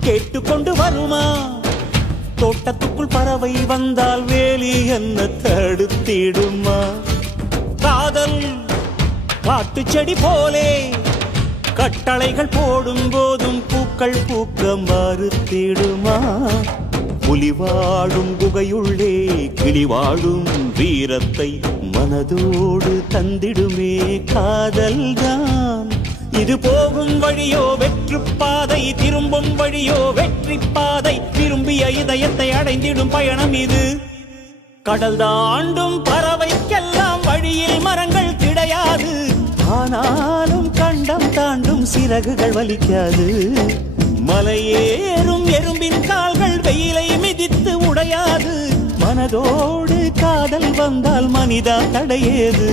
கேட்டுக்கொண்டு வருமா? தோட்டத்துக்குள் பறவை வந்தால் வேலி என்ன தடுத்திடுமா? காதல் காட்டு செடி போலே கட்டளைகள் போடும் போதும் பூக்கள் பூக்க மறுத்திடுமா? புலி வாழும் குகையுள்ளே கிளி வாழும் வீரத்தை மனதோடு தந்திடுமே காதல்தான். இது போகும் வழியோ வெற்று பாதை, திரும்பும் வழியோ வெற்றி பாதை. விரும்பிய இதயத்தை அடைந்திடும் பயணம் இது. கடல் தாண்டும் பறவைக்கெல்லாம் வழியில் மரங்கள் கிடையாது. ஆனாலும் கண்டம் தாண்டும் சிறகுகள் வலிக்காது. மலையேறும் எறும்பின் கால்கள் வெயிலை மிதித்து உடையாது. மனதோடு காதல் வந்தால் மனிதா தடையேது.